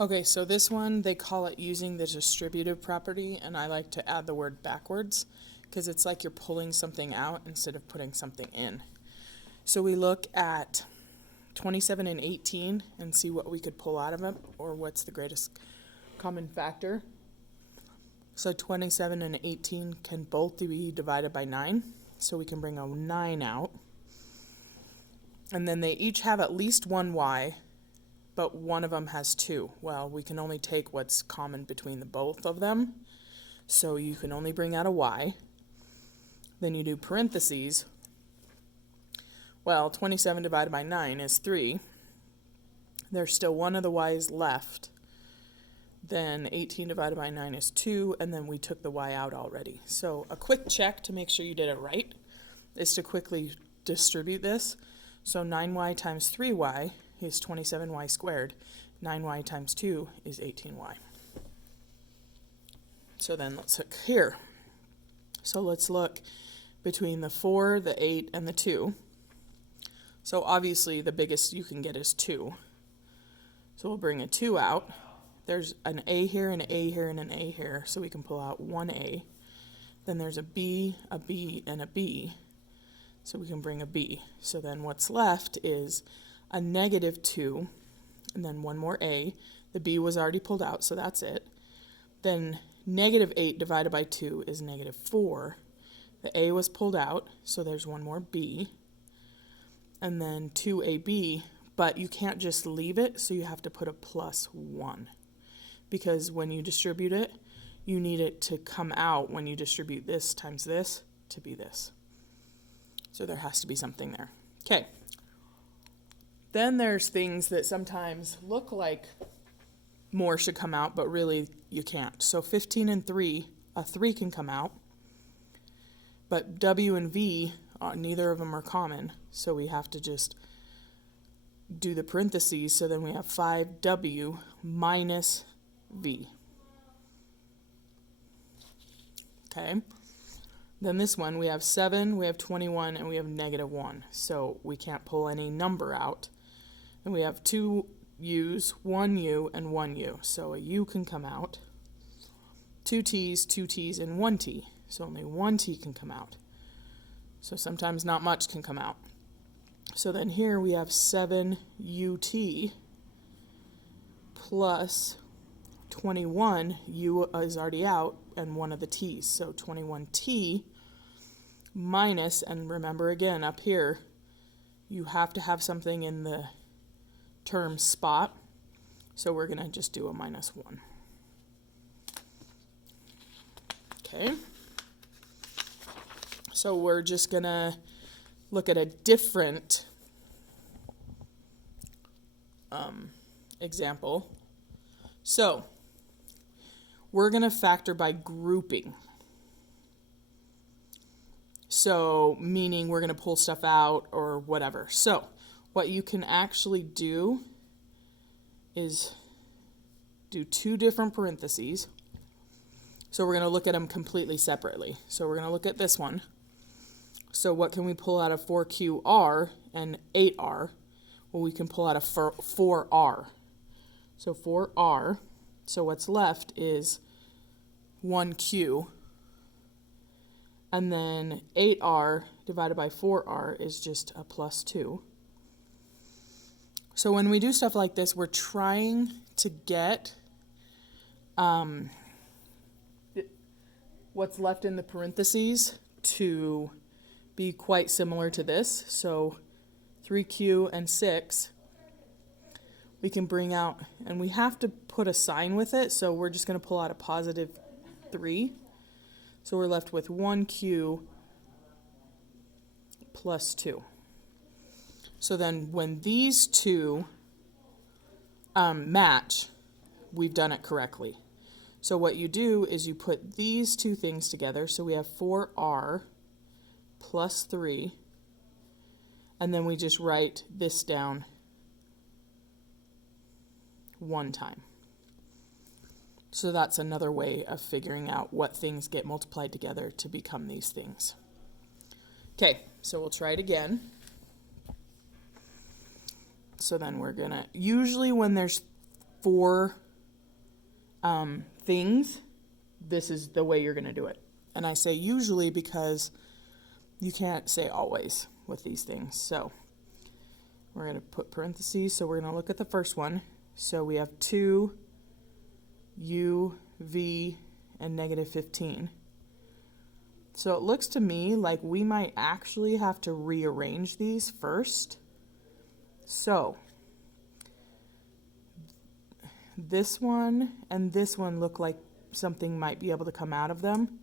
Okay, so this one, they call it using the distributive property, and I like to add the word backwards because it's like you're pulling something out instead of putting something in. So we look at 27 and 18 and see what we could pull out of them, or what's the greatest common factor. So 27 and 18 can both be divided by 9, so we can bring a 9 out. And then they each have at least one y, but one of them has 2. Well, we can only take what's common between the both of them, so you can only bring out a y. Then you do parentheses. Well, 27 divided by 9 is 3. There's still one of the y's left. Then 18 divided by 9 is 2, and then we took the y out already. So a quick check to make sure you did it right is to quickly distribute this. So 9y times 3y is 27y squared. 9y times 2 is 18y. So then let's look here. So let's look between the 4, the 8, and the 2. So obviously the biggest you can get is 2. So we'll bring a 2 out. There's an a here, an a here, and an a here, so we can pull out one a. Then there's a b, and a b, so we can bring a b. So then what's left is a negative 2, and then one more a. The b was already pulled out, so that's it. Then negative 8 divided by 2 is negative 4. The a was pulled out, so there's one more b. And then 2ab, but you can't just leave it, so you have to put a plus 1. Because when you distribute it, you need it to come out when you distribute this times this to be this. So there has to be something there. Okay. Then there's things that sometimes look like more should come out, but really you can't. So 15 and 3, a 3 can come out. But W and V, neither of them are common. So we have to just do the parentheses. So then we have 5W minus V. Okay. Then this one, we have 7, we have 21, and we have negative 1. So we can't pull any number out. And we have 2 U's, 1 U, and 1 U. So a U can come out. 2 T's, and 1 T. So only 1 T can come out. So sometimes not much can come out. So then here we have 7 UT plus 21, U is already out, and one of the T's. So 21T minus, and remember again up here, you have to have something in the term spot. So we're going to just do a minus 1. Okay. So we're just going to look at a different example. So we're going to factor by grouping. So meaning we're going to pull stuff out or whatever. So what you can actually do is do 2 different parentheses. So we're going to look at them completely separately. So we're going to look at this one. So what can we pull out of 4QR and 8R? Well, we can pull out of 4R. So 4R. So what's left is 1Q. And then 8R divided by 4R is just a plus 2. So when we do stuff like this, we're trying to get what's left in the parentheses to be quite similar to this. So 3Q and 6, we can bring out, and we have to put a sign with it, so we're just going to pull out a positive 3. So we're left with 1Q plus 2. So then when these two match, we've done it correctly. So what you do is you put these two things together. So we have 4R plus 3. And then we just write this down one time. So that's another way of figuring out what things get multiplied together to become these things. Okay, so we'll try it again. So then we're going to, usually when there's 4 things, this is the way you're going to do it. And I say usually because you can't say always with these things. So we're going to put parentheses. So we're going to look at the first one. So we have 2, u, v, and negative 15. So it looks to me like we might actually have to rearrange these first. So this one and this one look like something might be able to come out of them.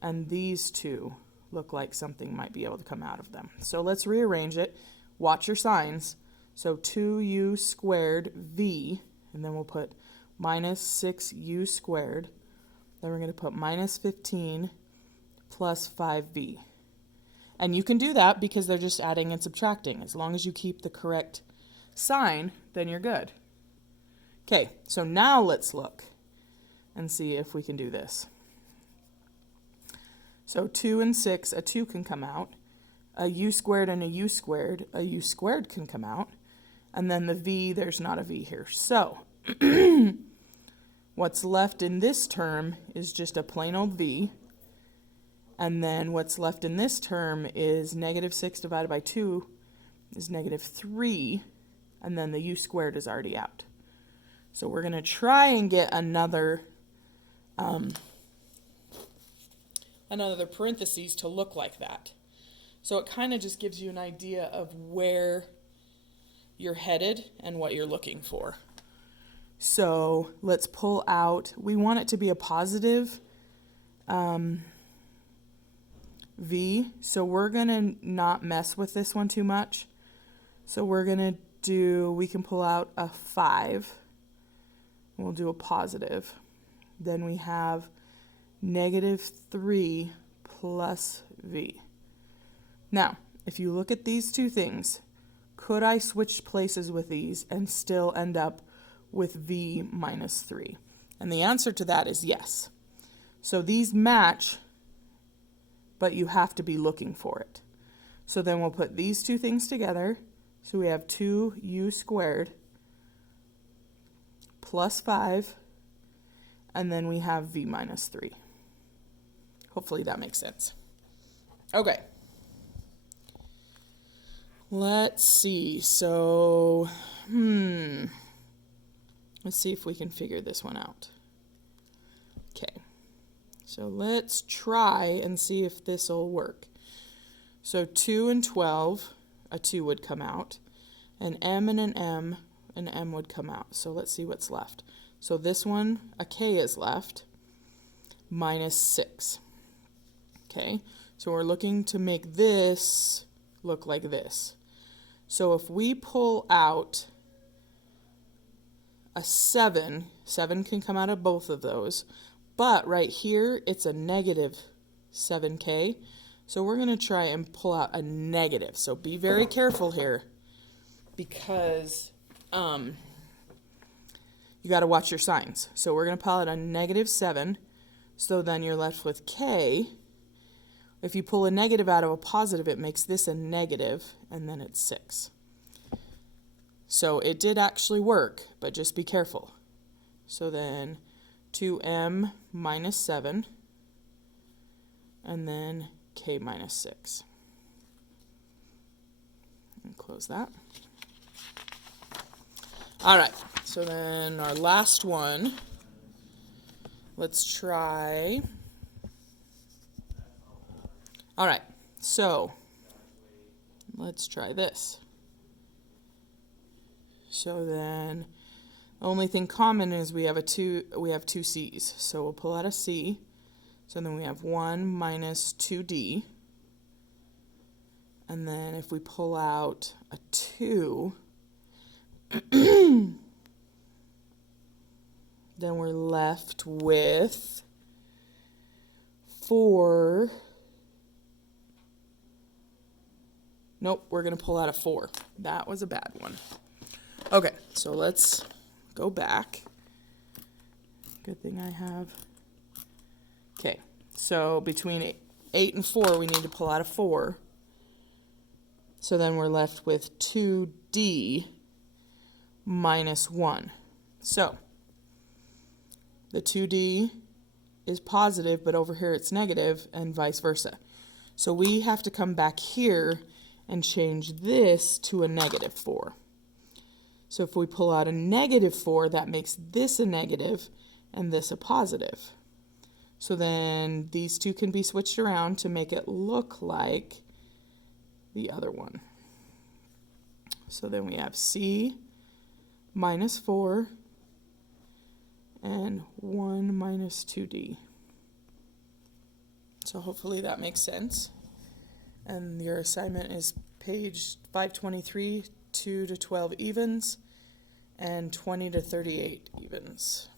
And these two look like something might be able to come out of them. So let's rearrange it. Watch your signs. So 2u squared v, and then we'll put minus 6u squared. Then we're going to put minus 15 plus 5v. And you can do that because they're just adding and subtracting. As long as you keep the correct sign, then you're good. Okay, so now let's look and see if we can do this. So 2 and 6, a 2 can come out. A u squared and a u squared can come out. And then the v, there's not a v here. So what's left in this term is just a plain old v. And then what's left in this term is negative 6 divided by 2 is negative 3. And then the u squared is already out. So we're going to try and get another parentheses to look like that. So it kind of just gives you an idea of where you're headed and what you're looking for. So let's pull out, we want it to be a positive v, so we're going to not mess with this one too much. So we're going to do, we can pull out a 5. We'll do a positive. Then we have negative 3 plus v. Now, if you look at these two things, could I switch places with these and still end up with v minus 3? And the answer to that is yes. So these match, but you have to be looking for it. So then we'll put these two things together. So we have 2u squared plus 5, and then we have v minus 3. Hopefully that makes sense. Okay. Let's see. So, let's see if we can figure this one out. Okay. So let's try and see if this will work. So 2 and 12, a 2 would come out. An m and an m would come out. So let's see what's left. So this one, a k is left, minus 6. Okay, so we're looking to make this look like this. So if we pull out a 7, 7 can come out of both of those, but right here it's a negative 7k. So we're going to try and pull out a negative. So be very careful here because you got to watch your signs. So we're going to pull out a negative 7. So then you're left with k. If you pull a negative out of a positive, it makes this a negative, and then it's 6. So it did actually work, but just be careful. So then 2m minus 7, and then k minus 6. And close that. All right, so then our last one, let's try. All right, so let's try this. So then the only thing common is we have two c's. So we'll pull out a c. So then we have 1 minus 2d. And then if we pull out a 2, then we're left with 4. Nope, we're going to pull out a 4. That was a bad one. Okay, so let's go back. Good thing I have. Okay, so between 8 and 4, we need to pull out a 4. So then we're left with 2d minus 1. So the 2D is positive, but over here it's negative, and vice versa. So we have to come back here and change this to a -4. So if we pull out a -4, that makes this a negative and this a positive. So then these two can be switched around to make it look like the other one. So then we have C -4 and 1 minus 2D. So hopefully that makes sense. And your assignment is page 523, 2 to 12 evens, and 20 to 38 evens.